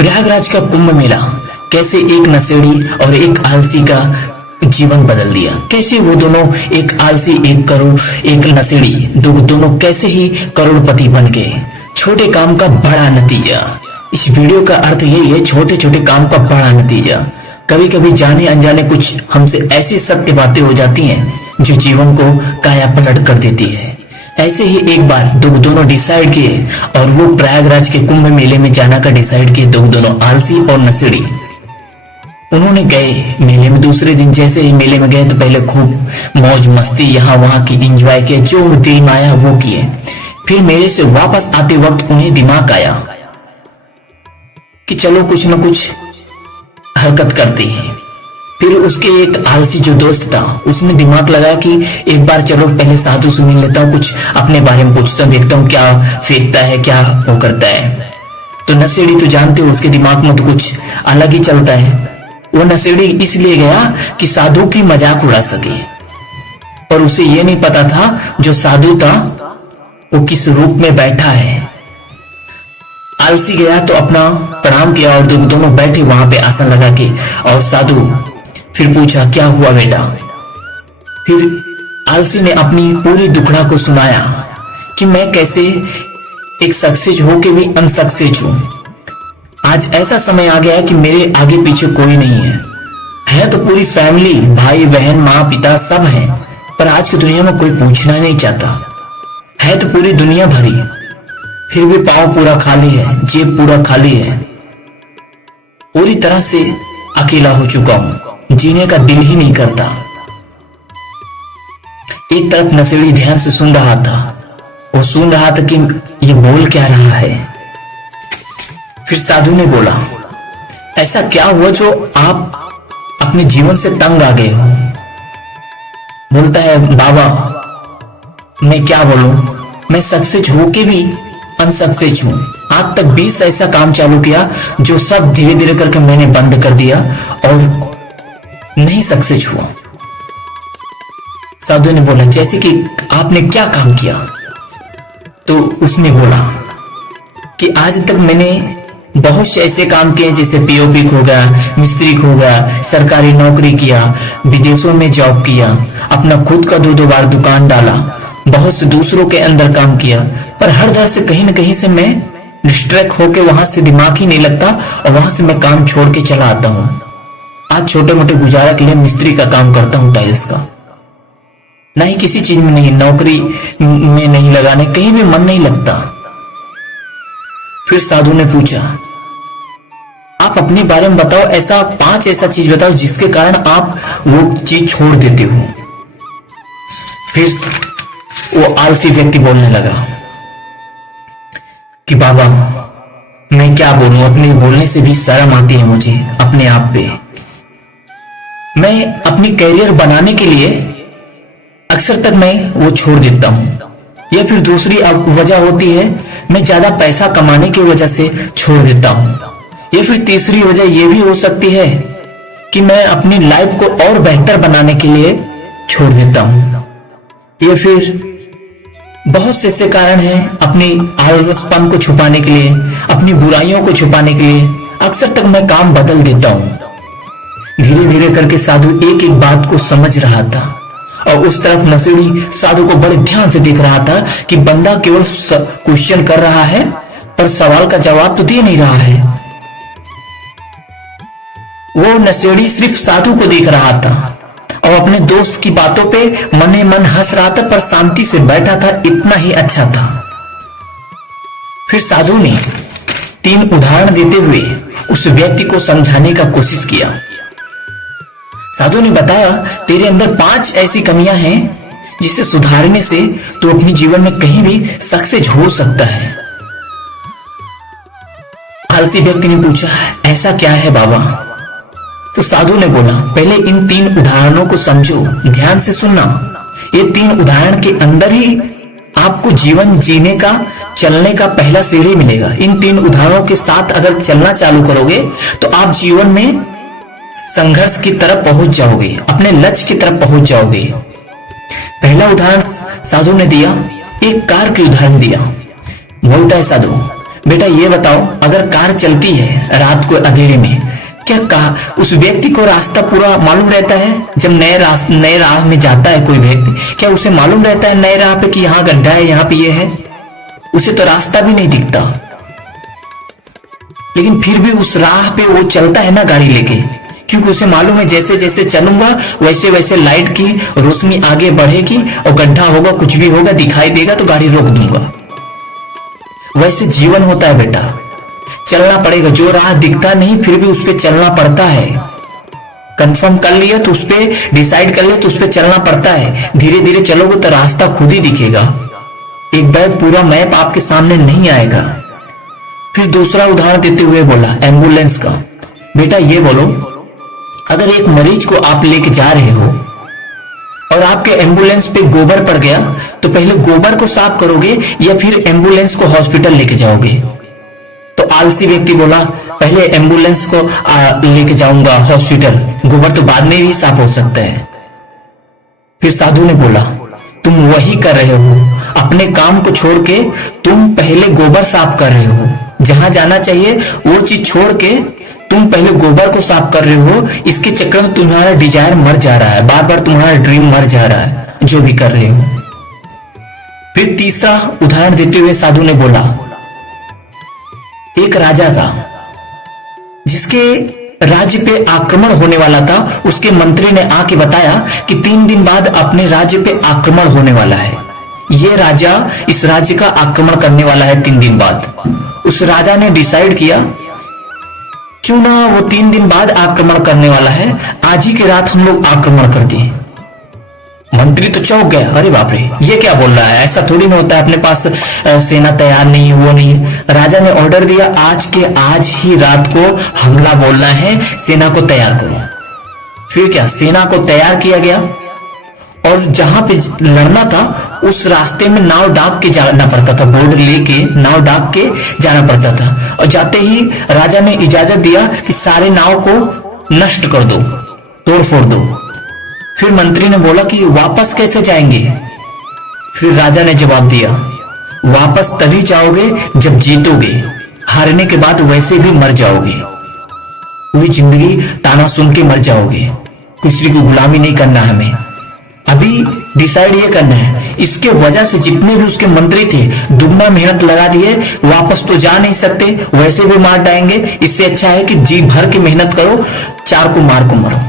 प्रयागराज का कुंभ मेला कैसे एक नशेड़ी और एक आलसी का जीवन बदल दिया। कैसे वो दोनों, एक आलसी एक करोड़, एक नशेड़ी, दोनों कैसे ही करोड़पति बन गए। छोटे काम का बड़ा नतीजा। इस वीडियो का अर्थ यही है, छोटे छोटे काम का बड़ा नतीजा। कभी कभी जाने अनजाने कुछ हमसे ऐसी सत्य बातें हो जाती हैं जो जीवन को काया पलट कर देती है। ऐसे ही एक बार दोनों डिसाइड किए और वो प्रयागराज के कुंभ मेले में जाना का डिसाइड किए। दोनों आलसी और नशेड़ी उन्होंने गए मेले में। दूसरे दिन जैसे ही मेले में गए तो पहले खूब मौज मस्ती यहाँ वहां की एंजॉय किए, जो दिल में आया वो किए। फिर मेले से वापस आते वक्त उन्हें दिमाग आया कि चलो कुछ न कुछ हरकत करते हैं। फिर उसके एक आलसी जो दोस्त था उसने दिमाग लगाया कि एक बार चलो पहले साधु से मिल लेता हूँ, कुछ अपने बारे में पूछता, देखता हूँ क्या फेंकता है, क्या वो करता है। तो नशेड़ी तो जानते हो उसके दिमाग में तो कुछ अलग ही चलता है। वो नशेड़ी इसलिए गया कि साधु की मजाक उड़ा सके, और उसे ये नहीं पता था जो साधु था वो किस रूप में बैठा है। आलसी गया तो अपना प्रणाम किया और दोनों बैठे वहां पे आसन लगा के। और साधु फिर पूछा क्या हुआ बेटा। फिर आलसी ने अपनी पूरी दुखड़ा को सुनाया कि मैं कैसे एक सक्सेस हो के भी अनसक्सेस हूं। आज ऐसा समय आ गया है कि मेरे आगे पीछे कोई नहीं है तो पूरी फैमिली, भाई बहन, माँ पिता सब हैं, पर आज की दुनिया में कोई पूछना नहीं चाहता है। तो पूरी दुनिया भरी, फिर भी पाँव पूरा खाली है, जेब पूरा खाली है। पूरी तरह से अकेला हो चुका हूं, जीने का दिल ही नहीं करता। एक तरफ नशेड़ी ध्यान से सुन रहा था, वो सुन रहा था कि ये बोल क्या रहा है। फिर साधु ने बोला ऐसा क्या हुआ जो आप अपने जीवन से तंग आ गए हो। बोलता है बाबा मैं क्या बोलूं, मैं सक्सेस होके भी अनसक्सेस हूं। आज तक 20 ऐसा काम चालू किया जो सब धीरे धीरे करके मैंने बंद कर दिया और नहीं सक्सेस हुआ। साधु ने बोला जैसे कि आपने क्या काम किया। तो उसने बोला कि आज तक मैंने बहुत से ऐसे काम किए जैसे पीओपी हो गया, मिस्त्री हो गया, सरकारी नौकरी किया, विदेशों में जॉब किया, अपना खुद का 2-2 बार दुकान डाला, बहुत से दूसरों के अंदर काम किया, पर हर दर से कहीं न कहीं से मैं डिस्ट्रैक्ट होके वहां से दिमाग ही नहीं लगता और वहां से मैं काम छोड़ के चला आता हूँ। आज छोटे मोटे गुजारा के लिए मिस्त्री का काम करता हूँ, टाइल्स का। नहीं किसी चीज में नहीं, नौकरी में नहीं लगाने, कहीं भी मन नहीं लगता। फिर साधु ने पूछा आप अपने बारे में बताओ, ऐसा 5 ऐसा चीज बताओ जिसके कारण आप वो चीज छोड़ देते हो। फिर वो आलसी व्यक्ति बोलने लगा कि बाबा मैं क्या बोलूं, अपने बोलने से भी शर्म आती है मुझे अपने आप पे। मैं अपनी कैरियर बनाने के लिए अक्सर तक मैं वो छोड़ देता हूं, या फिर दूसरी वजह होती है मैं ज्यादा पैसा कमाने की वजह से छोड़ देता हूं, या फिर तीसरी वजह ये भी हो सकती है कि मैं अपनी लाइफ को और बेहतर बनाने के लिए छोड़ देता हूं, या फिर बहुत से ऐसे कारण हैं अपनी आलसपन को छुपाने के लिए, अपनी बुराइयों को छुपाने के लिए अक्सर तक मैं काम बदल देता हूं। धीरे धीरे करके साधु एक एक बात को समझ रहा था और उस तरफ नशेड़ी साधु को बड़े ध्यान से देख रहा था कि बंदा केवल क्वेश्चन कर रहा है पर सवाल का जवाब तो दे नहीं रहा है। वो नशेड़ी सिर्फ साधु को देख रहा था और अपने दोस्त की बातों पे मने मन हंस रहा था, पर शांति से बैठा था, इतना ही अच्छा था। फिर साधु ने 3 उदाहरण देते हुए उस व्यक्ति को समझाने का कोशिश किया। साधु ने बताया तेरे अंदर 5 ऐसी कमियां हैं जिसे सुधारने से तू अपने जीवन में कहीं भी सक्सेस हो सकता है। आलसी व्यक्ति ने पूछा ऐसा क्या है बाबा। तो साधु ने बोला पहले इन 3 उदाहरणों को समझो, ध्यान से सुनना। ये 3 उदाहरण के अंदर ही आपको जीवन जीने का, चलने का पहला सीढ़ी मिलेगा। इन 3 उदाहरणों के साथ अगर चलना चालू करोगे तो आप जीवन में संघर्ष की तरफ पहुंच जाओगे, अपने लक्ष्य की तरफ पहुंच जाओगे। पहला उदाहरण साधु ने दिया, एक कार की उदाहरण दिया। बोलता है साधु बेटा ये बताओ, अगर कार चलती है रात को अंधेरे में, क्या उस व्यक्ति को रास्ता पूरा मालूम रहता है? जब नए राह में जाता है कोई व्यक्ति, क्या उसे मालूम रहता है नए राह पे कि यहाँ गड्ढा है, यहाँ पे ये है? उसे तो रास्ता भी नहीं दिखता, लेकिन फिर भी उस राह पे वो चलता है ना गाड़ी लेके, क्योंकि उसे मालूम है जैसे जैसे चलूंगा वैसे वैसे लाइट की रोशनी आगे बढ़ेगी और गड्ढा होगा, कुछ भी होगा, दिखाई देगा तो गाड़ी रोक दूंगा। वैसे जीवन होता है बेटा, चलना पड़ेगा। जो राह दिखता नहीं फिर भी उस पर चलना पड़ता है। कंफर्म कर लिया तो उस पर डिसाइड कर लिया तो उस पर चलना पड़ता है। धीरे धीरे चलोगे तो रास्ता खुद ही दिखेगा, एक बार पूरा मैप आपके सामने नहीं आएगा। फिर दूसरा उदाहरण देते हुए बोला एम्बुलेंस का। बेटा ये बोलो, अगर एक मरीज को आप लेके जा रहे हो और आपके एम्बुलेंस पे गोबर पड़ गया, तो पहले गोबर को साफ करोगे या फिर एम्बुलेंस को हॉस्पिटल लेके जाओगे? तो आलसी व्यक्ति बोला पहले एम्बुलेंस को लेके जाऊंगा हॉस्पिटल, गोबर तो बाद में भी साफ हो सकता है। फिर साधु ने बोला तुम वही कर रहे हो, अपने काम को छोड़ के तुम पहले गोबर साफ कर रहे हो। जहां जाना चाहिए वो चीज छोड़ के तुम पहले गोबर को साफ कर रहे हो। इसके चक्कर में तुम्हारा डिजायर मर जा रहा है, बार बार तुम्हारा ड्रीम मर जा रहा है जो भी कर रहे हो। फिर तीसरा उदाहरण देते हुए साधु ने बोला एक राजा था जिसके राज्य पे आक्रमण होने वाला था। उसके मंत्री ने आके बताया कि 3 दिन बाद अपने राज्य पे आक्रमण होने वाला है, ये राजा इस राज्य का आक्रमण करने वाला है 3 दिन बाद। उस राजा ने डिसाइड किया क्यों ना वो 3 दिन बाद आक्रमण करने वाला है, आज ही की रात हम लोग आक्रमण कर दिए। मंत्री तो चौंक गए, अरे बाप रे ये क्या बोल रहा है, ऐसा थोड़ी ना होता है, अपने पास सेना तैयार नहीं है, वो नहीं है। राजा ने ऑर्डर दिया आज के आज ही रात को हमला बोलना है, सेना को तैयार करो। फिर क्या, सेना को तैयार किया गया और जहां पे लड़ना था उस रास्ते में नाव डाक के जाना पड़ता था, बोर्ड लेके नाव डाक के जाना पड़ता था। और जाते ही राजा ने इजाजत दिया कि सारे नाव को नष्ट कर दो, तोड़ फोड़ दो। फिर मंत्री ने बोला कि वापस कैसे जाएंगे? फिर राजा ने जवाब दिया वापस तभी जाओगे जब जीतोगे, हारने के बाद वैसे भी मर जाओगे, पूरी जिंदगी ताना सुन के मर जाओगे। किसी को गुलामी नहीं करना हमें, अभी डिसाइड ये करना है। इसके वजह से जितने भी उसके मंत्री थे दुगना मेहनत लगा दिए, वापस तो जा नहीं सकते, वैसे भी मार डालेंगे। इससे अच्छा है कि जी भर के मेहनत करो, 4 को मार को मरो।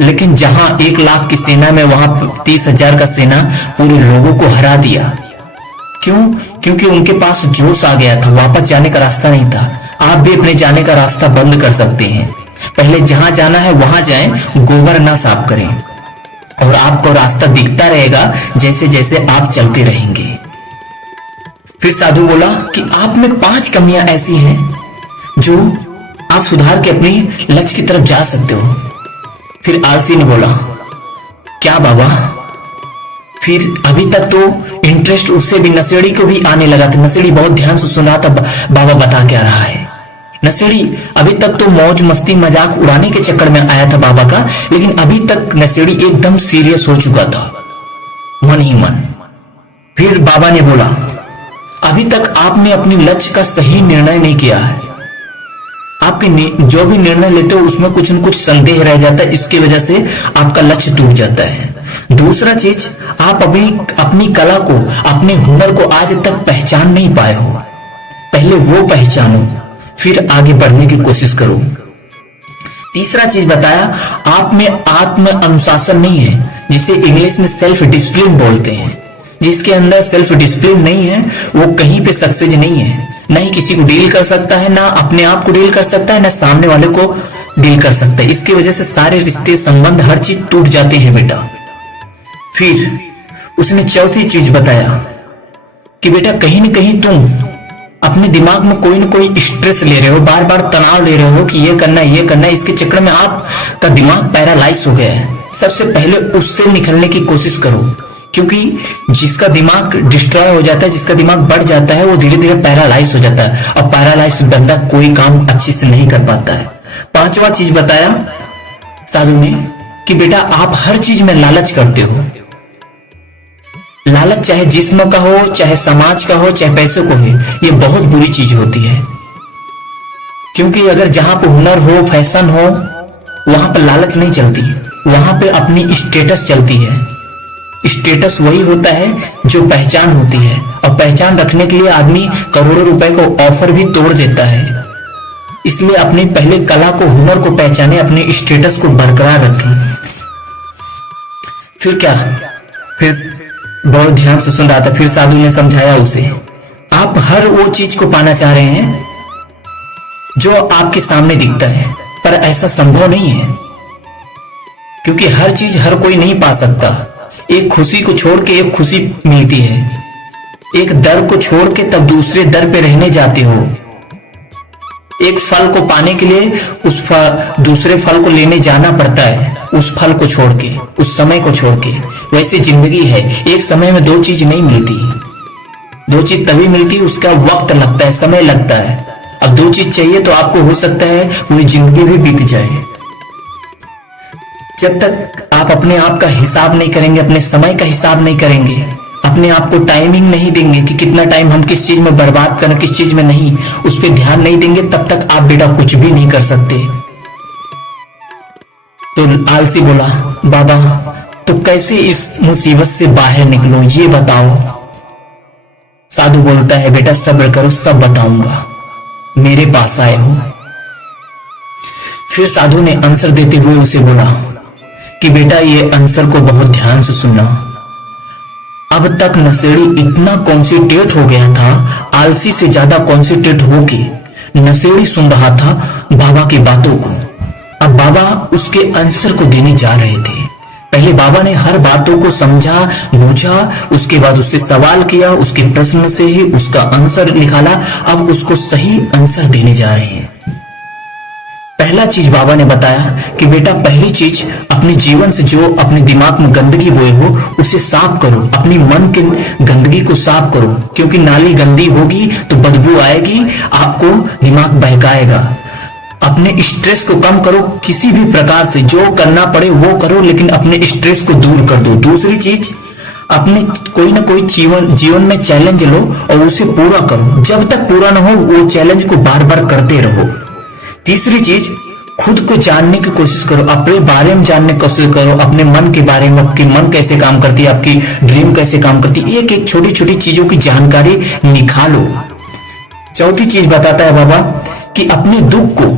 लेकिन जहां 1 लाख की सेना में वहां 30,000 का सेना पूरे लोगों को हरा दिया। क्यों? क्योंकि उनके पास जोश आ गया था, वापस जाने का रास्ता नहीं था। आप भी अपने जाने का रास्ता बंद कर सकते हैं, पहले जहां जाना है वहां जाएं, गोबर ना साफ करें और आपको रास्ता दिखता रहेगा जैसे जैसे आप चलते रहेंगे। फिर साधु बोला कि आप में 5 कमियां ऐसी हैं जो आप सुधार के अपनी लक्ष्य की तरफ जा सकते हो। फिर आलसी ने बोला क्या बाबा? फिर अभी तक तो इंटरेस्ट उससे भी नशेड़ी को भी आने लगा था। नशेड़ी बहुत ध्यान से सुन रहा था बाबा बता क्या रहा है। नशेड़ी अभी तक तो मौज मस्ती मजाक उड़ाने के चक्कर में आया था बाबा का, लेकिन अभी तक नशेड़ी एकदम सीरियस हो चुका था, मन ही मन। फिर बाबा ने बोला अभी तक आपने अपनी लक्ष्य का सही निर्णय नहीं किया है। आपके जो भी निर्णय लेते हो उसमें कुछ न कुछ संदेह रह जाता है, इसकी वजह से आपका लक्ष्य टूट जाता है। दूसरा चीज, आप अपनी कला को, अपने हुनर को आज तक पहचान नहीं पाए हो। पहले वो पहचानो, फिर आगे बढ़ने की कोशिश करो। तीसरा चीज बताया, आप में आत्म अनुशासन नहीं है, जिसे इंग्लिश में सेल्फ डिसिप्लिन बोलते हैं। जिसके अंदर सेल्फ डिसिप्लिन नहीं है वो कहीं पे सक्सेस नहीं है, ना ही किसी को डील कर सकता है, ना अपने आप को डील कर सकता है, ना सामने वाले को डील कर सकता है। इसकी वजह से सारे रिश्ते संबंध हर चीज टूट जाते हैं बेटा। फिर उसने चौथी चीज बताया कि बेटा कहीं ना कहीं तुम अपने दिमाग में कोई ना कोई स्ट्रेस ले रहे हो, बार बार तनाव ले रहे हो कि ये करना है ये करना है। इसके चक्कर में आपका दिमाग पैरालाइज हो गया है। सबसे पहले उससे निकलने की कोशिश करो, क्योंकि जिसका दिमाग डिस्ट्रॉय हो जाता है, जिसका दिमाग बढ़ जाता है, वो धीरे धीरे पैरालाइज हो जाता है और पैरालाइज बंदा कोई काम अच्छे से नहीं कर पाता है। 5वां चीज बताया साधु ने कि बेटा आप हर चीज में लालच करते हो। लालच चाहे जिस्म का हो, चाहे समाज का हो, चाहे पैसों को हो, ये बहुत बुरी चीज होती है। क्योंकि अगर जहां पर हुनर हो, फैशन हो, वहां पर लालच नहीं चलती, वहां पे अपनी स्टेटस चलती है। स्टेटस वही होता है जो पहचान होती है, और पहचान रखने के लिए आदमी करोड़ों रुपए को ऑफर भी तोड़ देता है। इसलिए अपनी पहले कला को, हुनर को पहचाने, अपने स्टेटस को बरकरार रखें। फिर क्या, फिर बहुत ध्यान से सुन रहा था, फिर साधु ने समझाया उसे, आप हर वो चीज को पाना चाह रहे हैं जो आपके सामने दिखता है, पर ऐसा संभव नहीं है, क्योंकि हर चीज हर कोई नहीं पा सकता। एक खुशी को छोड़ के एक खुशी मिलती है, एक दर को छोड़ के तब दूसरे दर पे रहने जाते हो। एक फल को पाने के लिए दूसरे फल को लेने जाना पड़ता है, उस फल को छोड़ के, उस समय को छोड़ के। वैसे जिंदगी है, एक समय में दो चीज नहीं मिलती, दो चीज तभी मिलती है, उसका वक्त लगता है, समय लगता है। अब दो चीज चाहिए तो आपको हो सकता है पूरी जिंदगी भी बीत जाए। जब तक आप अपने आप का हिसाब नहीं करेंगे, अपने समय का हिसाब नहीं करेंगे, अपने आप को टाइमिंग नहीं देंगे कि कितना टाइम हम किस चीज में बर्बाद करें, किस चीज में नहीं, उस पर ध्यान नहीं देंगे, तब तक आप बेटा कुछ भी नहीं कर सकते। तो आलसी बोला, बाबा तो कैसे इस मुसीबत से बाहर निकलो, ये बताओ। साधु बोलता है, बेटा सब्र करो, सब बताऊंगा, मेरे पास आए हो। फिर साधु ने आंसर देते हुए उसे बोला कि बेटा ये आंसर को बहुत ध्यान से सुनना। अब तक नशेड़ी इतना कॉन्सेंट्रेट हो गया था, आलसी से ज्यादा कॉन्सेंट्रेट होके नशेड़ी सुन रहा था बाबा की बातों को। अब बाबा उसके आंसर को देने जा रहे थे। पहले बाबा ने हर बातों को समझा, बूझा, उसके बाद उससे सवाल किया, उसके प्रश्न से ही उसका आंसर निकाला। अब उसको सही आंसर देने जा रहे हैं। पहला चीज बाबा ने बताया कि बेटा पहली चीज अपने जीवन से जो अपने दिमाग में गंदगी बोए हो उसे साफ करो, अपनी मन की गंदगी को साफ करो, क्योंकि नाली गंदी होगी तो बदबू आएगी, आपको दिमाग बहकाएगा। अपने स्ट्रेस को कम करो, किसी भी प्रकार से जो करना पड़े वो करो, लेकिन अपने स्ट्रेस को दूर कर दो। दूसरी चीज, अपने कोई ना कोई जीवन में चैलेंज लो और उसे पूरा करो, जब तक पूरा ना हो वो चैलेंज को बार बार करते रहो। तीसरी चीज, खुद को जानने की कोशिश करो, अपने बारे में जानने की कोशिश करो, अपने मन के बारे में, आपकी मन कैसे काम करती है, आपकी ड्रीम कैसे काम करती है, एक एक छोटी छोटी चीजों की जानकारी निकालो। चौथी चीज बताता है बाबा कि अपने दुख को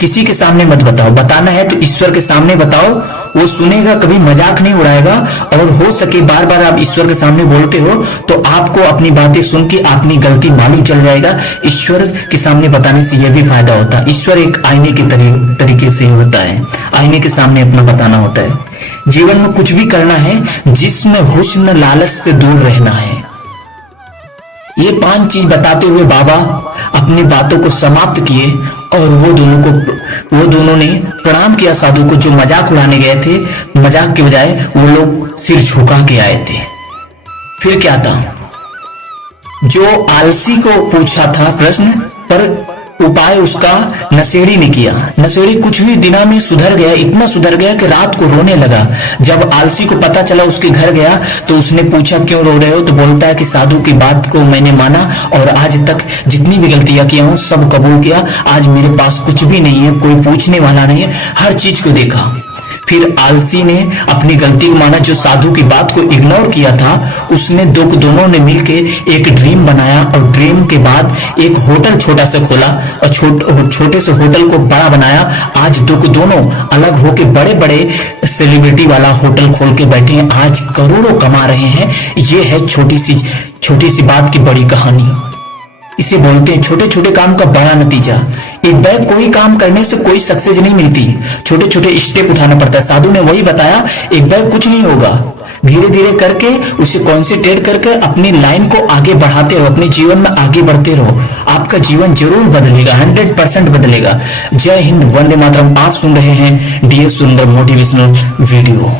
किसी के सामने मत बताओ, बताना है तो ईश्वर के सामने बताओ, वो सुनेगा, कभी मजाक नहीं उड़ाएगा। और हो सके बार बार आप ईश्वर के सामने बोलते हो तो आपको अपनी बातें सुन के अपनी गलती मालूम चल जाएगा। ईश्वर के सामने बताने से यह भी फायदा होता है, ईश्वर एक आईने के तरीके से होता है, आईने के सामने अपना बताना होता है। जीवन में कुछ भी करना है जिसमें हुस्न लालच से दूर रहना है। ये 5 चीज बताते हुए बाबा अपनी बातों को समाप्त किए और वो दोनों ने प्रणाम किया साधु को, जो मजाक उड़ाने गए थे। मजाक के बजाय वो लोग सिर झुका के आए थे। फिर क्या था, जो आलसी को पूछा था प्रश्न, पर उपाय उसका नशेड़ी ने किया। नशेड़ी कुछ ही दिनों में सुधर गया, इतना सुधर गया कि रात को रोने लगा। जब आलसी को पता चला उसके घर गया तो उसने पूछा क्यों रो रहे हो, तो बोलता है कि साधु की बात को मैंने माना और आज तक जितनी भी गलतियां किया हूं सब कबूल किया। आज मेरे पास कुछ भी नहीं है, कोई पूछने वाला नहीं है, हर चीज को देखा। फिर आलसी ने अपनी गलती को माना, जो साधु की बात को इग्नोर किया था। उसने दोनों ने मिलके एक ड्रीम बनाया और ड्रीम के बाद एक होटल छोटा सा खोला और छोटे से होटल को बड़ा बनाया। आज दोनों अलग होके बड़े बड़े सेलिब्रिटी वाला होटल खोल के बैठे हैं, आज करोड़ों कमा रहे हैं। ये है छोटी सी बात की बड़ी कहानी। इसे बोलते हैं छोटे छोटे काम का बड़ा नतीजा। एक बार कोई काम करने से कोई सक्सेस नहीं मिलती, छोटे छोटे स्टेप उठाना पड़ता है। साधु ने वही बताया, एक बार कुछ नहीं होगा, धीरे धीरे करके उसे कॉन्सेंट्रेट करके अपनी लाइन को आगे बढ़ाते रहो, अपने जीवन में आगे बढ़ते रहो, आपका जीवन जरूर बदलेगा, 100% बदलेगा। जय हिंद, वंदे मातरम। आप सुन रहे हैं डीएस सुंदर मोटिवेशनल वीडियो।